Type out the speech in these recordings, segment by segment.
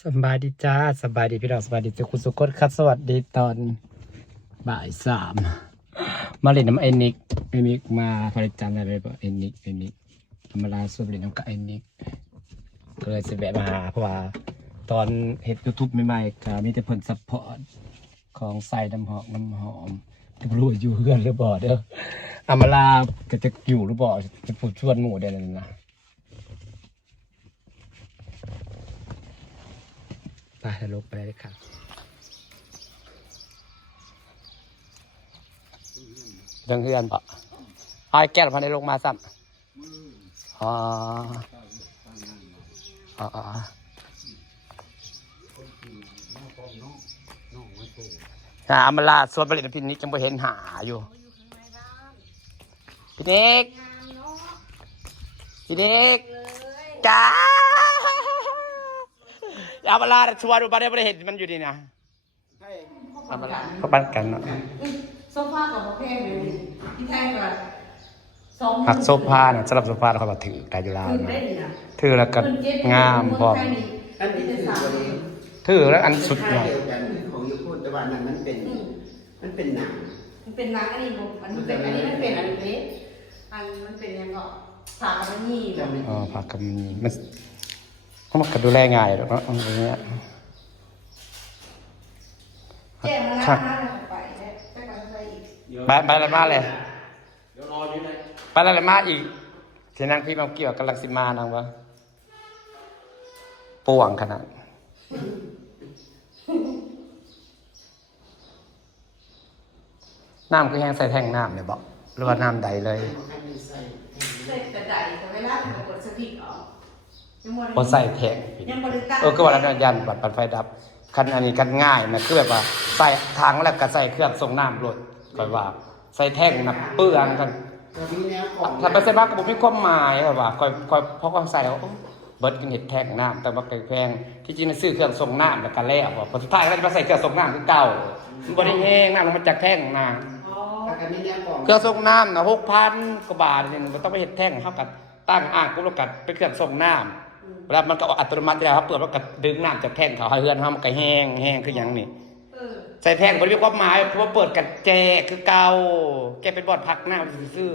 สบายดีจ้าสบายดีพี่น้องสบายดีเจ้าคุณสุกตครับสวัสดีตอนบ่ายสามมาเล่นน้ำเอ็นิกมาผลิตจำอะไรบ่เอ็นิกธรรมดาส่วนเล่นน้ำกับเอ็นิกก็เลยสิแวะมาหาเพราะว่าตอนเฮ็ดยูทูบใหม่ๆก็มีแต่เพิ่นซัพพอร์ตของใส่น้ำหอมจะรู้ว่าอยู่เฮือนหรือบ่เด้ออามาลาก็จะอยู่หรือบ่จะพูดชวนหมู่ได้นั่นนะไปแล้วลงไปเลยครับยังเฮือนปะไอ้แก้วพันได้ลงมาซ้ำอ๋อหามาลาส่วนผลิตภัณฑ์นี้จังบ่เห็นหาอยู่พี่นิกจ้าอามาลาชวนดูบ้านได้บ่ได้เห็นมันอยู่ดีนะเขาบ้านกันเนาะโซฟากับโอเคเลยที่แท้ก็หักโซฟาเนี่ยสำหรับโซฟาเขาบอกถือได้อยู่แล้วนะถือแล้วก็งามพร้อมถือแล้วอันสุดยอดของยูพูดแต่ว่านั้นมันเป็นหนังอันนี้มันเป็นอันนี้มันเป็นอันนี้มันเป็นยังก็ผ่ากำมะหยี่อ๋อผักกำมะหยี่มันเขาบอกดูแลง่ายหรอกเนาะอะไรเงี้ยแจ้งมาแล้วไปอะไรมาเลยไปอะไรมาอีกเสียนางพี่มาเกี่ยวกับลังสิมานางวะป่วงขนาดน้ำคือแห้งใส่แท่งน้ำเนี่ยบอกหรือว่าน้ำใดเลยใส่แต่ใดแต่เวลาเรากดสติ๊กออกพอใส่แท่งก็ว่าแล้วยันปัดไฟดับคันอันนี้คันง่ายนะคือแบบว่าใส่ถังแล้วก็ใส่เครื่องส่งน้ำรถก่อนว่าใส่แท่งนะเปื้องกันถ้าไปใส่บ้านก็บอกมีความหมายแบบว่าคอยเพราะความใส่แล้วเบิร์ดกินเห็ดแท่งน้ำแต่ว่าแพงที่จริงมันซื้อเครื่องส่งน้ำแล้วก็แล้วพอสุดท้ายก็จะมาใส่เครื่องส่งน้ำคือเก่ามันบริแห้งน้ำลงมาจากแท่งน้ำเครื่องส่งน้ำนะ6,000 กว่าบาทเนี่ยมันต้องไปเห็ดแท่งเท่ากับตั้งอ่างปุ๊บแล้วกัดเป็นเครื่องส่งน้ำเวลามันก็อัตโนมัติแล้วครับเปิดแล้วก็ดึงน้ำจากแท่งเขาให้เฮือนมันก็แห้งคืออย่างนี้ใส่แท่งบริเวณความหมายเพราะว่าเปิดกัดแจคือเก่าแกเป็นบอดพักน้ำซื่อ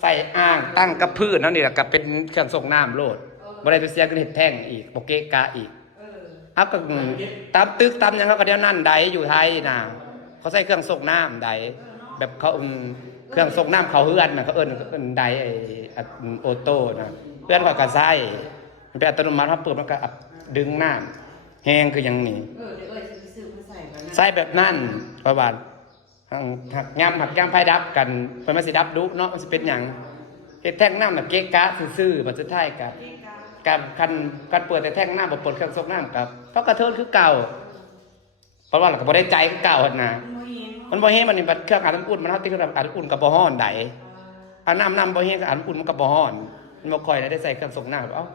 ใส่อ่างตั้งกับพืชนั่นนี่แหละกับเป็นเครื่องส่งน้ำโลดบริเวณเสียก็เห็ดแท่งอีกโปเกกาอีกครับก็ตามตึกตามอย่างเขาก็เดี๋ยวนั่นใดอยู่ไทยนะเขาใส่เครื่องส่งน้ำใดแบบเขาเครื่องส่งน้ำเขาเฮือนนะเขาเอิ้นใดไอโอโต้นะเพื่อนเขาก็ใส่มันเป็นอัตโนมัติเขาเปิดมันก็ดึงน้ำแห้งคืออย่างนี้ใส่แบบนั่นประวัติหักย่ำไฟดับกันไฟมันสิดับดุเนาะมันสิเป็นอย่างเฮ็ดแท่งน้ำแบบเก๊กกะซื่อๆมันสุดท้ายกับการเปิดแต่แท่งน้ำแบบเปิดเครื่องส่งน้ำกับเพราะกระเทินคือเก่าเพราะว่าเราก็บ่ได้ใจคือเก่านะมันบ่เฮ็ดมันนี่เครื่องอาบน้ำอุ่นมันเฮาติดเครื่องอาบน้ำอุ่นกับบ่ฮ้อนใดเอาน้ำบ่เฮ็ดกับอาบน้ำอุ่นมันก็บ่ฮ้อนมันบ่ค่อยได้ใส่เครื่องส่งน้ำเอ้า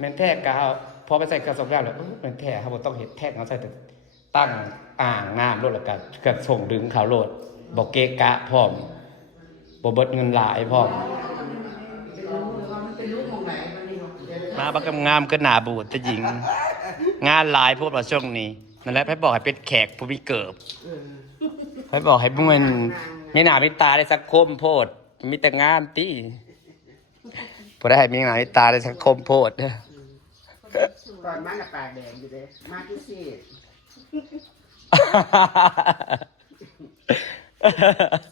แม่นแท้ก็เอาพอไปใส่เครื่องส่งน้ำแล้วแม่นแท้เฮาบ่ต้องเฮ็ดแท่งเฮาใส่แต่ตั้งอ่างน้ำโลดแล้วก็เครื่องส่งดึงเขาโลดบ่เกะกะพร้อมบ่เบิดเงินหลายพร้อมมาบักงามก็หนาบูดแต่หญิงงานหลายพวกเราช่วงนี้นั่นแหละให้บอกให้เป็นแขกผู้มีเกิบให้บอกให้มันมีหน้ามีตาได้สักคมโพดมีแต่งานตีพอได้ให้มีหน้ามีตาได้สักคมโพดตอนมันปากแดงอยู่เลยมากที่สุด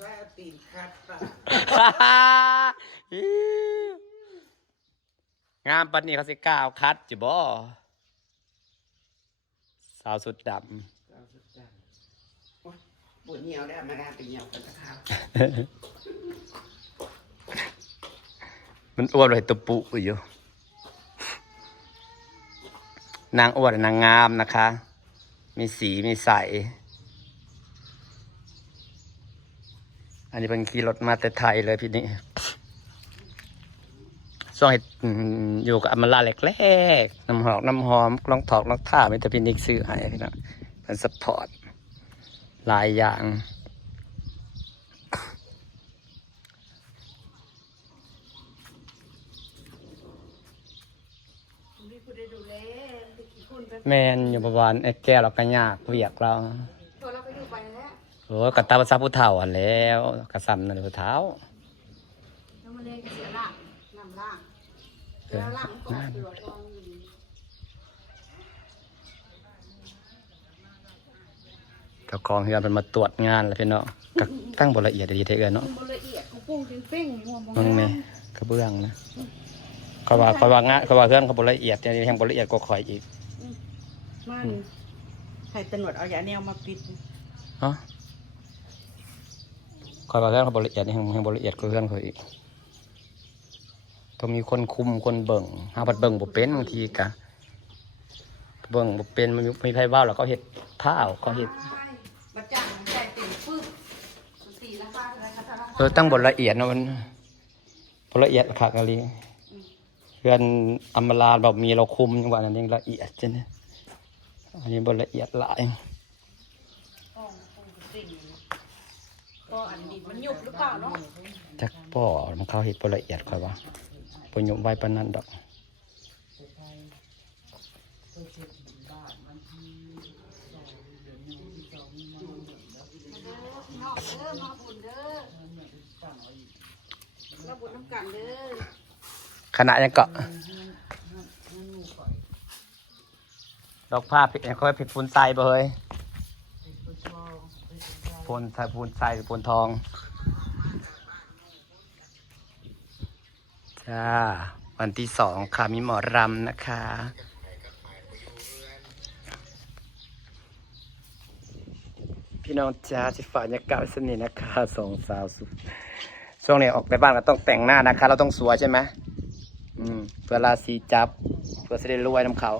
ใส่ตีนคัดปะงามปันนี้เขาสิก้าวคัดจิบ่สาวสุดดำปวดเหนียวได้มาได้ไปเหนียวกันนะครับ มันอ้วนเลยตัวปุอยู่นางอ้วนนางงามนะคะมีสีมีใสอันนี้เป็นขี่รถมาแต่ไทยเลยพี่นี่ช่วงอยู่กับอมราแรกๆน้ำหอมลองถอกลองท่าไม่แต่พี่นิกซื้อให้พี่น้องเป็นซัพพอร์ตหลายอย่างมีผู้ได้ดูแลไปขี่คุณไป แม่นอยู่ประมาณไอ้แก้วเราก็ยากเวียกเรา โทรเราไปอยู่ไปแล้ว โอ้กะตาภาษาผู้เฒ่าอันแล้วกะซ้ำนั่นผู้เฒ่า แล้วมาเลยก็เสียล่างนำล่างเดี๋ยวล่างก่อนตัวกองอยู่ เจ้าของเฮือนเป็นมาตรวจงานแล้วพี่น้องก็ตั้งบ่ละเอียดดีเทเอิ้นเนาะ มันละเอียดของปุ้งเป้งๆหัว มึงแม่กระเบื้องนะเขาว่างานเขาว่าเฮือนเขาบ่ละเอียดอย่างนี้แห่งบ่ละเอียดกว่าข่อยอีก มานี่ให้ตำรวจเอายาแนวมาปิด เนาะข่อยว่าเฮือนเขาบ่ละเอียดนี่แห่งบ่ละเอียดกว่าเฮือนข่อยอีกต้องมีคนคุมคนเบิ่งหาบัดเบิ่งบ่เป็นบางทีกะเบิ่งบ่เป็นมันมีไผเว้าแล้วเขาเฮ็ดท่าเอาเขาเฮ็ด บัดจ่างใจเต็มปึ๊บสีราคาอะไรคะ ตั้งบทละเอียดนะมันบทละเอียดคักอะไรเพื่อนอำมาลาแบบมีเราคุมจังหวะนั้นยังละเอียดจังเนี่ยอันนี้บทละเอียดหลาย ก็อันนี้มันหยุบหรือเปล่าเนาะ จักป่อมันเข้าเห็ดบทละเอียดค่อยว่าปยุบไว้ปานนั้นดอก มาบุญเด้อมาบุญน้ำกันเด้อ ขณะยังเกาะดอกผ้าผิดค่อยผิดปูนทรายบ่เฮ้ยปูนทรายปูนทองจ้าวันที่2ค่ะมีหมอรำนะคะ พี่น้องจ้าสิฝ่ายกาศสนิทนะคะสองสาวสุดช่วงนี้ออกไปบ้านก็ต้องแต่งหน้านะคะ เราต้องสวยใช่ไหมเพื่อราศีจับเพื่อจะได้รวยน้ำเขา